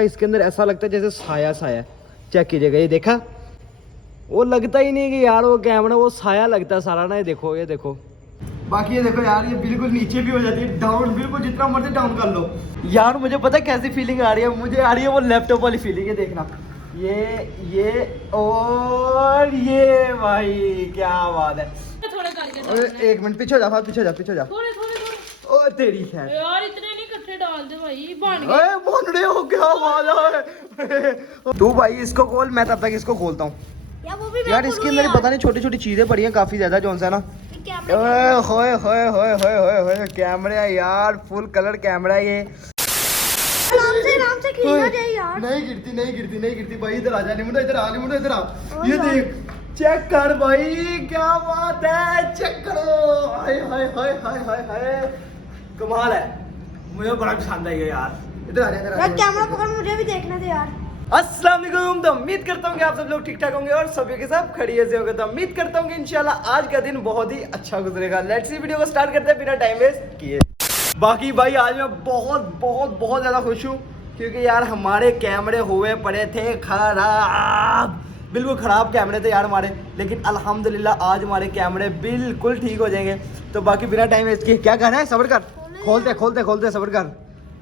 इसके अंदर ऐसा लगता है जैसे साया साया। चेक कीजिएगा, ये देखा, वो लगता ही नहीं कि यार वो कैमरा, वो साया लगता है सारा ना। ये देखो, ये देखो। बाकी ये देखो यार, ये बिल्कुल नीचे भी हो जाती है, डाउन, बिल्कुल जितना मर्जी डाउन कर लो यार। मुझे पता है कैसी फीलिंग आ रही है, मुझे आ रही है वो लैपटॉप वाली फीलिंग है। देखना ये और ये, भाई क्या बात है। एक मिनट पीछे जा, पीछे जा, पीछे जा। ओ तेरी है यार, इतने नहीं इकट्ठे डाल दे भाई, बन गए। ओए बोल रहे हो क्या बात है। तू भाई इसको खोल, मैं तब तक इसको खोलता हूँ यार। इसके अंदर पता नहीं छोटी छोटी चीजें पड़ी हैं काफी ज्यादा, जो सा ना। होए होए होए होए होए होए, कैमरा यार, फुल कलर कैमरा ये। आराम से खींचना चाहिए यार। नहीं गिरती, नहीं गिरती, नहीं गिरती भाई। इधर आ जा निमुंडा, इधर आ निमुंडा, इधर आ। ये देख, चेक कर भाई, क्या बात है, चेक करो। हाय हाय हाय हाय हाय हाय, कमाल है, मुझे बड़ा पसंद आई है यार। इधर आ जा, इधर आ जा। कैमरा पकड़, मुझे भी देखना था यार। अस्सलाम वालेकुम। तो उम्मीद करता हूँ कि आप सब लोग ठीक ठाक होंगे और सभी के सब खड़िए से होंगे। तो उम्मीद करता हूँ कि इंशाल्लाह आज का दिन बहुत ही अच्छा गुजरेगा। लेट्स सी वीडियो को स्टार्ट करते हैं बिना टाइम वेस्ट किए। बाकी भाई आज मैं बहुत बहुत बहुत ज़्यादा खुश हूँ, क्योंकि यार हमारे कैमरे हुए पड़े थे खराब, बिल्कुल ख़राब कैमरे थे यार हमारे, लेकिन अल्हम्दुलिल्लाह आज हमारे कैमरे बिल्कुल ठीक हो जाएंगे। तो बाकी बिना टाइम वेस्ट किए, क्या कहना है, सब्र कर, खोलते खोलते खोलते, सब्र कर,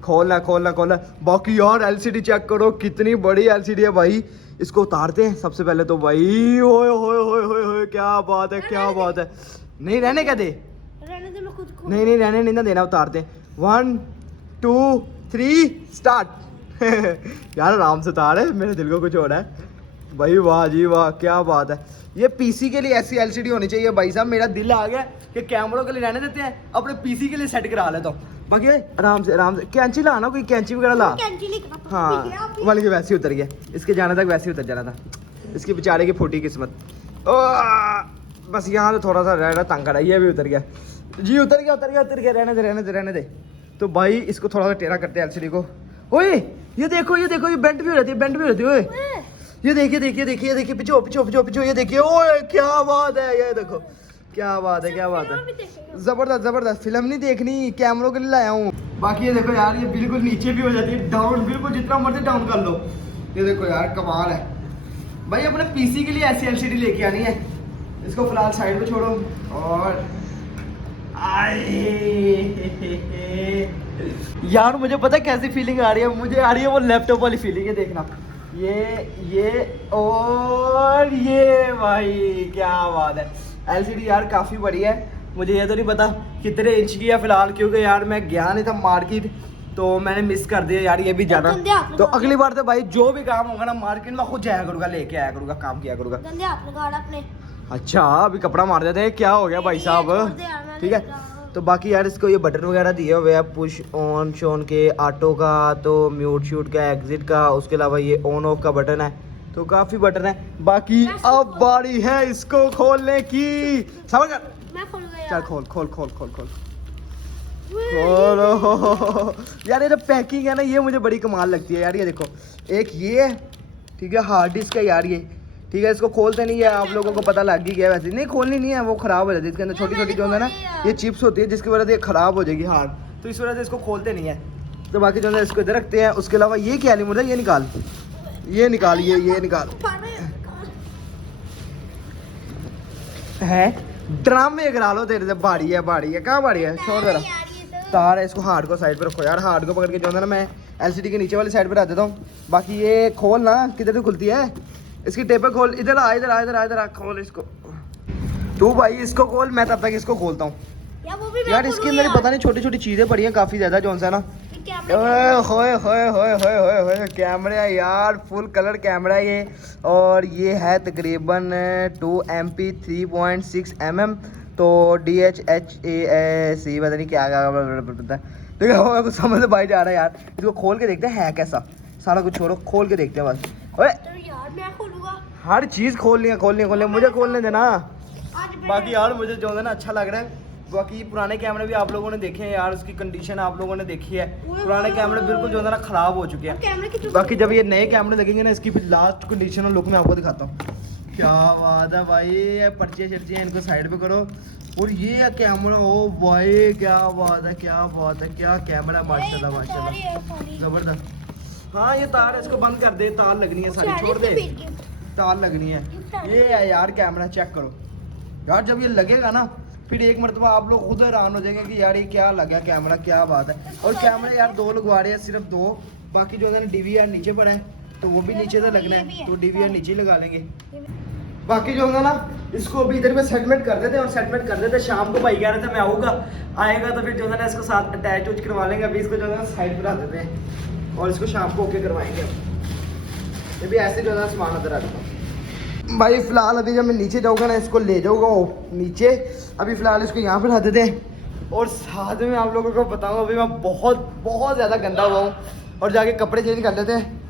खोलना खोलना खोलना। बाकी यार एलसीडी चेक करो, कितनी बड़ी एलसीडी है भाई। इसको उतारते हैं सबसे पहले तो भाई। ओए होए होए होए होए, क्या बात है, क्या बात है। नहीं रहने का दे, रहने दे, मैं खुद को। नहीं रहने नहीं ना देना, उतारते हैं। 1 2 3 स्टार्ट। यार आराम से उतार है, मेरे दिल को कुछ हो रहा है भाई। वाह जी वाह, क्या बात है। ये पीसी के लिए ऐसी एलसीडी होनी चाहिए भाई साहब। मेरा दिल आ गया कि कैमरों के लिए रहने देते हैं, अपने पीसी के लिए सेट करा लेता हूँ। बाकी आराम से आराम से। कैंची ला ना, कोई कैंची वगैरह ला। हाँ बल्कि वैसे ही उतर गया, इसके जाने तक वैसे ही उतर जाना था। इसकी बेचारे की फूटी किस्मत। बस यहाँ तो थोड़ा सा रह रहा, तंग करा, ये भी उतर गया जी, उतर गया उतर गया उतर गया। रहने दे रहने दे रहने दे। तो भाई इसको थोड़ा सा टेढ़ा करते हैं एलसीडी को। ओए ये देखो, ये देखो, ये बेंट भी हो जाती है, बेंट भी होती है। ओए ये देखिए देखिए देखिए, ये देखिए, पिछो पिछो पिछो पिछो, ये देखिए। ओए क्या बात है, ये देखो, क्या बात है, क्या बात है। जबरदस्त जबरदस्त। फिल्म नहीं देखनी, कैमरों के लिए लाया हूँ। बाकी ये देखो यार, ये बिल्कुल नीचे भी हो जाती है, डाउन, बिल्कुल जितना मर्जी डाउन कर लो। ये देखो यार, कमाल है भाई। अपने पीसी के लिए ऐसी एलसीडी लेके आनी है। इसको फिलहाल साइड में छोड़ो। और यार मुझे पता है कैसी फीलिंग आ रही है, मुझे आ रही है वो लैपटॉप वाली फीलिंग है। देखना ये और ये, भाई क्या बात है। एलसीडी यार काफ़ी बड़ी है। मुझे ये तो नहीं पता कितने इंच की है फिलहाल, क्योंकि यार मैं गया नहीं था मार्केट, तो मैंने मिस कर दिया यार ये भी जाना। तो अगली बार तो भाई जो भी काम होगा ना मार्केट में खुद जाया करूँगा, लेके आया करूँगा, काम किया करूँगा। अच्छा अभी कपड़ा मार देते हैं, क्या हो गया भाई साहब, ठीक है। तो बाकी यार इसको ये बटन वगैरह दिए हुए हैं, पुश ऑन शोन के, ऑटो का, तो म्यूट शूट का, एग्जिट का, उसके अलावा ये ऑन ऑफ का बटन है। तो काफ़ी बटन है। बाकी अब बारी है इसको खोलने की। समझ गया, चल खोल खोल खोल खोल खोल खोलो। यार ये जो पैकिंग है ना, ये मुझे बड़ी कमाल लगती है यार। ये देखो, एक ये है, ठीक है, हार्ड डिस्क है यार ये, ठीक है। इसको खोलते नहीं है, आप लोगों को पता लग ही गया। वैसे नहीं खोलनी नहीं है, वो ख़राब हो जाती है। इसके अंदर छोटी छोटी जो है ना, ये चिप्स होती है, जिसकी वजह से ये ख़राब हो जाएगी हार्ड, तो इस वजह से इसको खोलते नहीं है। तो बाकी जो है इसको इधर रखते हैं। उसके अलावा ये क्या लिमिट है, ये निकाल, ये निकाल, ये निकाल है। ड्रामे करा लो तेरे से। बाड़ी है, बाड़ी है, कहाँ बाड़ी है, छोड़ दे रहा तार है। इसको हार्ड को साइड पे रखो यार, हार्ड को पकड़ के जो है ना मैं एलसीडी के नीचे वाली साइड पे रख देता हूँ। बाकी ये खोल ना, किधर से खुलती है, इसकी टेपर खोल। इधर आ, इधर आ, इधर आ, इधर आ, खोल इसको तू भाई, इसको खोल, मैं तब तक इसको खोलता हूँ यार। इसके अंदर पता नहीं छोटी छोटी चीज़ें पड़ी हैं काफ़ी ज़्यादा, जो सा ना। ओए होए होए होए होए होए होए, कैमरा यार, फुल कलर कैमरा ये। और ये है तकरीबन 2 MP 3.6 mm। तो DHHAC पता नहीं क्या पता, ठीक है, कुछ समझ में बाहर जा रहा है यार। इसको खोल के देखते हैं कैसा, सारा कुछ छोड़ो, खोल के देखते हैं बस। ओए यार मैं खोलूंगा, हर चीज़ खोलनी है, मुझे खोलने देना। बाकी यार मुझे जो है ना अच्छा लग रहा है। बाकी पुराने कैमरे भी आप लोगों ने देखे हैं यार, उसकी कंडीशन आप लोगों ने देखी है। पुराने कैमरे बिल्कुल जो है ना ख़राब हो चुके हैं। बाकी जब ये नए कैमरे लगेंगे ना, इसकी फिर लास्ट कंडीशन और लुक मैं आपको दिखाता हूँ। क्या बात है भाई, ये पर्चे शर्चे इनको साइड पे करो। और ये कैमरा, ओ भाई क्या बात है, क्या बात है, क्या कैमरा, माशाल्लाह माशाल्लाह, ज़बरदस्त। हाँ ये तार है, इसको बंद कर दे, तार लगनी है सारी, छोड़ दे, तार लगनी है। ये है यार कैमरा, चेक करो यार, जब ये लगेगा ना फिर एक मरतबा आप लोग खुद हैरान हो जाएंगे कि यार ये क्या लगा कैमरा, क्या बात है। और कैमरा यार 2 लगवा रहे हैं, सिर्फ 2, बाकी जो है डीवीआर नीचे पड़ा है तो वो भी नीचे से लगना है, तो डीवीआर नीचे लगा लेंगे। बाकी जो है ना इसको अभी इधर पे सेटमेंट कर देते हैं, और सेटमेंट कर देते हैं। शाम को भाई कह रहे थे मैं आऊँगा, आएगा तो फिर जो है ना इसको साथ अटैच उच करवा लेंगे। अभी इसको जो है ना साइड पर रख देते हैं और इसको शाम को ओके करवाएंगे। ये भी ऐसे जो है ना सामान अंदर आ जाएगा। भाई फिलहाल अभी जब मैं नीचे जाऊँगा ना, इसको ले जाऊँगा नीचे। अभी फिलहाल इसको यहाँ पर रख देते हैं, और साथ में आप लोगों को बताऊँगा अभी मैं बहुत ज़्यादा गंदा हुआ हूँ, और जाके कपड़े चेंज कर लेते हैं।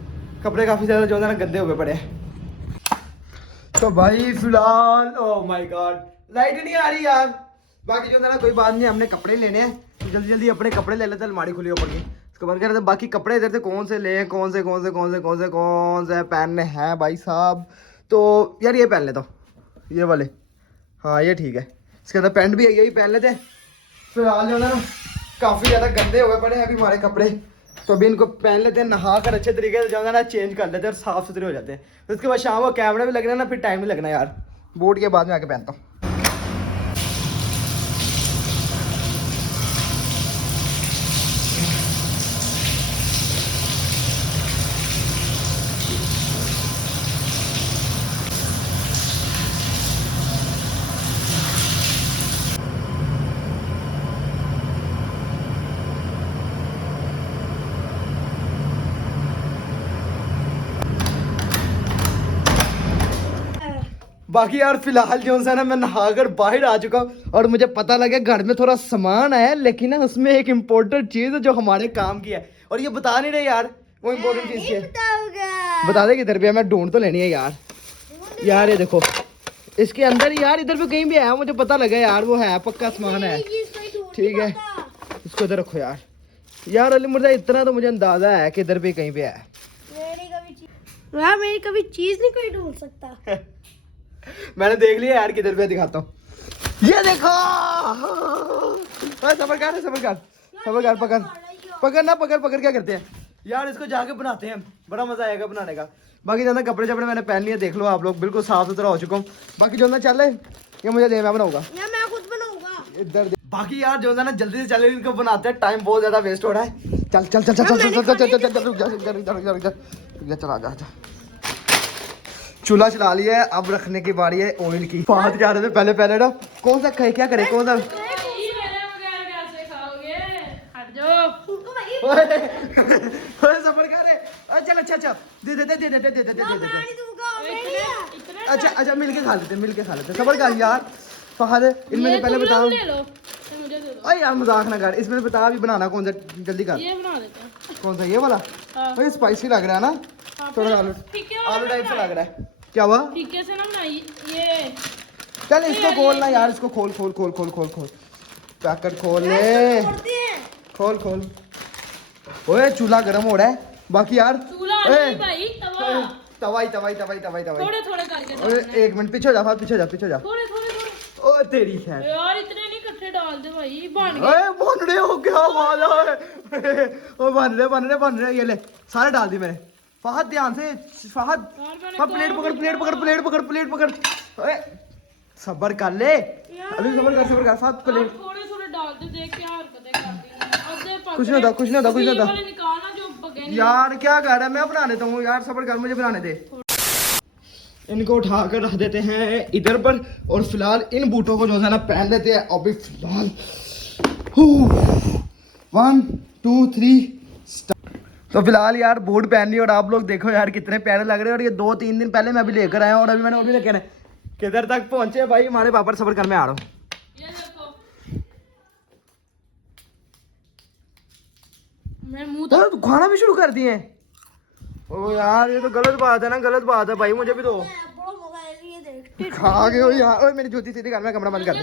कपड़े काफ़ी ज़्यादा जो है ना गंदे हो गए पड़े हैं। तो भाई फिलहाल ओह माय गॉड लाइट नहीं आ रही यार। बाकी जो है ना कोई बात नहीं, हमने कपड़े लेने हैं तो जल्दी जल्दी अपने कपड़े ले लेते हैं। अलमारी खुली ऊपर की, इसको बंद कर देते हैं। बाकी कपड़े इधर से कौन से लें, कौन से पहनने हैं भाई साहब। तो यार ये पहन लेता हूँ, ये वाले, हाँ ये ठीक है। इसके अंदर पैंट भी है, यही पहन लेते हैं। फिलहाल जो है ना काफ़ी ज़्यादा गंदे हुए पड़े हैं अभी हमारे कपड़े, तो अभी इनको पहन लेते हैं, नहा कर अच्छे तरीके से जो है ना चेंज कर लेते हैं और साफ़ सुथरे हो जाते हैं। तो उसके बाद शाम को कैमरा भी लगना है ना, फिर टाइम नहीं लगना यार। बोर्ड के बाद में आके पहनता हूँ। बाकी यार फिलहाल जो है ना मैं नहाकर बाहर आ चुका हूँ, और मुझे पता लगा घर में थोड़ा सामान आया, लेकिन ना उसमें एक इम्पोर्टेंट चीज़ है जो हमारे काम की है, और ये बता नहीं रहे यार वो इम्पोर्टेंट चीज़ क्या है। बता दे किधर पे है, मैं ढूंढ तो लेनी है यार। यार ये देखो इसके अंदर यार, इधर पे कहीं भी है, मुझे पता लगा यार वो है, पक्का सामान है। ठीक है इसको इधर रखो यार। यार अली मुर्जा इतना तो मुझे अंदाजा है कि इधर पे कहीं पे है। मेरी कभी चीज नहीं कोई ढूंढ सकता। मैंने देख लिया यार, किधर पे दिखाता हूँ। ये देखो सबर कर पकड़ ना, पकड़ क्या करते हैं यार, इसको जाके बनाते हैं, बड़ा मजा आएगा बनाने का। बाकी जो ना कपड़े शपड़े मैंने पहन लिए, देख लो आप लोग, बिल्कुल साफ सुथरा हो चुका हूँ। बाकी जो ना चल ये मुझे दे, मैं बनाऊंगा, मैं खुद बनाऊंगा इधर दे। बाकी यार जो है ना जल्दी से चले इनको बनाते हैं, टाइम बहुत ज्यादा वेस्ट हो रहा है। चल चल चल चल चल चल चल आ जा। चूल्हा चला लिया है, अब रखने की बारी है ऑयल की। फाहद जा रहे थे पहले ना, कौन सा खाए, क्या करे, कौन सा सफर कर रहे। चल अच्छा दे। अच्छा मिलके खा लेते सफर कर यार। फहद इनमें से पहले बताओ अरे यार मजाक ना कर, इसमें बता भी बनाना कौन सा, जल्दी कर। ये बना देते हैं। कौन सा, ये वाला? हाँ। स्पाइसी लग रहा है ना, थोड़ा आलू टाइप से लग रहा है। क्या हुआ? ठीके से ना बनाई ये। चल इसको खोल ना यार, इसको खोल पैकेट खोल ले, खोल। ओए चूल्हा गर्म हो रहा है। बाकी यार चूल्हा नहीं भाई, तवा। तवाई थोड़े करके ओए एक मिनट पीछे जा। थोड़े। ओ तेरी खैर यार इतने नहीं इकट्ठे डाल दे भाई, बन गए। ओए बन रहे हो क्या आवाज है? ओ बन रहे ये ले, सारे डाल दी मैंने। फहद ध्यान से, फहद प्लेट पकड़। ओए सब्र कर ले, अभी सब्र कर फहद प्लेट। थोड़े डाल दे, देख क्या हरकतें करती है। अब दे कुछ नहीं होता वाले निकालना जो बगे नहीं। यार क्या कर रहा है, मैं बना देता हूँ यार, सब्र कर, मुझे बनाने दे। इनको उठा कर रख देते हैं इधर पर, और फिलहाल इन बूटों को जो है ना पहन लेते हैं। अभी फिलहाल 1 2 3 तो फिलहाल यार बूट पहन ली, और आप लोग देखो यार कितने प्यारे लग रहे हैं। और ये 2-3 दिन पहले मैं अभी लेकर आया हूँ, और अभी मैंने अभी लेकर किधर तक पहुंचे भाई, हमारे पापा सफर कर, मैं आ रहा हूँ। ये देखो मैं मुंह तो खाना भी शुरू कर दिए। ओ यार ये तो गलत बात है भाई, मुझे भी दो। खा गए हो यार। ओए मेरी जूती सीधी कर, मैं कमरा बंद कर दे।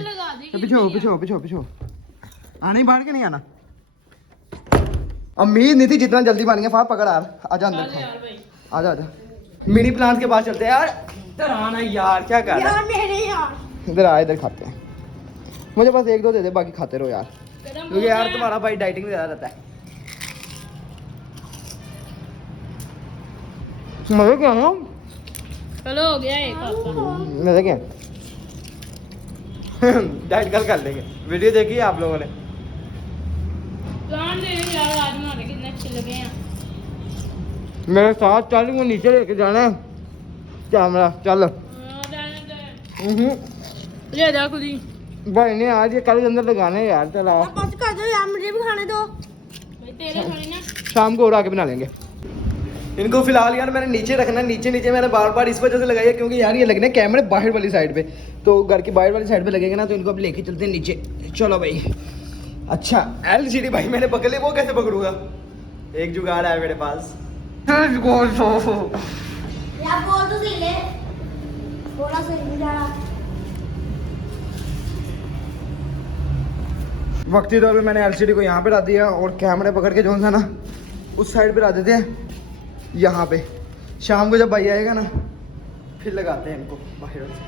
पीछे आना ही बाहर के नहीं आना। उम्मीद नहीं थी जितना जल्दी बन गया। पकड़ यार, आजा अंदर, आजा मिनी प्लांट के पास चलते हैं यार। इधर आना यार, क्या कर रहा है? इधर आ, इधर खाते हैं। मुझे बस 1-2 दे दे, बाकी खाते रहो यार, क्योंकि यार तुम्हारा भाई डाइटिंग में ज्यादा रहता है। मजे क्या है चलो हो गया एक आपका। मजे क्या डाइट कल कर लेंगे। वीडियो देखी है आप लोगों ने? प्लान दे यार राजमा के कितने अच्छे लगे हैं। मेरे साथ चल, वो नीचे लेके जाना है कैमरा। चल ले जा खुद ही। भाई ने आज ये कल के अंदर लगाने हैं यार। चल आओ, बस कर दो यार, मुझे भी खाने दो। भाई तेरे थोड़ी ना। शाम को और आके बना लेंगे। इनको फिलहाल यार मैंने नीचे रखना है। नीचे नीचे मैंने बार बार इस वजह से लगाई है क्योंकि यार ये लगने कैमरे बाहर वाली साइड पे, तो घर की बाहर वाली साइड पे लगेंगे ना, तो इनको अब लेके चलते हैं नीचे। चलो भाई। अच्छा LCD भाई मैंने पकड़ ली, वो कैसे पकड़ूंगा? एक जुगाड़ है मेरे पास। यार बोल तो सही ले, बोला सही नहीं जा रहा। वक्ती तौर पे मैंने LCD को यहाँ पे रख दिया और कैमरे पकड़ के जो है ना उस साइड पे रख देते हैं यहाँ पे। शाम को जब भाई आएगा ना फिर लगाते हैं इनको बाहर से।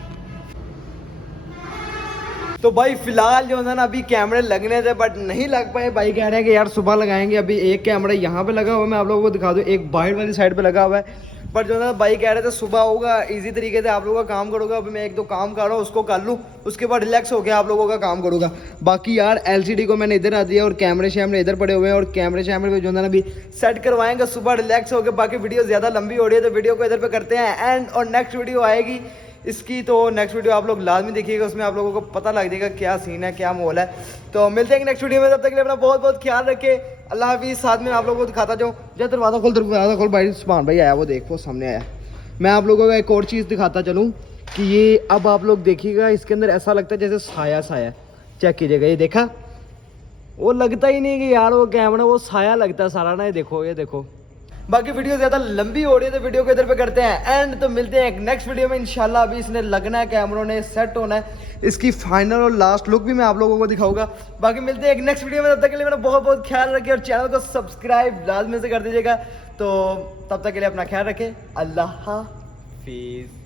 तो भाई फिलहाल जो है ना अभी कैमरे लगने थे बट नहीं लग पाए। भाई कह रहे हैं कि यार सुबह लगाएंगे। अभी एक कैमरा यहाँ पे लगा हुआ है, मैं आप लोगों को दिखा दूँ, एक बाहर वाली साइड पे लगा हुआ है। पर जो है ना भाई कह रहे थे सुबह होगा, इजी तरीके से आप लोगों का काम करूँगा। अभी मैं एक दो काम कर रहा हूँ, उसको कर लूँ, उसके बाद रिलैक्स होकर आप लोगों का काम करूँगा। बाकी यार LCD को मैंने इधर आ दिया और कैमरे शैमरे इधर पड़े हुए हैं और कैमरे शैमरे जो है ना अभी सेट करवाएंगे सुबह रिलैक्स होकर। बाकी वीडियो ज़्यादा लंबी हो रही है तो वीडियो को इधर पे करते हैं एंड। और नेक्स्ट वीडियो आएगी इसकी, तो नेक्स्ट वीडियो आप लोग लाजमी देखिएगा, उसमें आप लोगों को पता लग जाएगा क्या सीन है, क्या माहौल है। तो मिलते हैं नेक्स्ट वीडियो में, तब तक के लिए अपना बहुत बहुत ख्याल रखें। अल्लाह हाफिज़। साथ में आप लोगों को दिखाता जाऊँ, जब दरवाज़ा खोल भाई सुभान भाई आया, वो देखो सामने आया। मैं आप लोगों को एक और चीज़ दिखाता चलूँ कि ये अब आप लोग देखिएगा, इसके अंदर ऐसा लगता है जैसे साया साया। चेक कीजिएगा, ये देखा, वो लगता ही नहीं कि यार वो कैमरा, वो साया लगता है सारा ना। ये देखो। बाकी वीडियो ज़्यादा लंबी हो रही है तो वीडियो को इधर पे करते हैं एंड। तो मिलते हैं एक नेक्स्ट वीडियो में इंशाल्लाह। अभी इसने लगना है, कैमरों ने सेट होना है, इसकी फाइनल और लास्ट लुक भी मैं आप लोगों को दिखाऊंगा। बाकी मिलते हैं एक नेक्स्ट वीडियो में, तब तक के लिए मेरा बहुत बहुत ख्याल रखें और चैनल को सब्सक्राइब लाजमी से कर दीजिएगा। तो तब तक के लिए अपना ख्याल रखें। अल्लाह हाफिज़।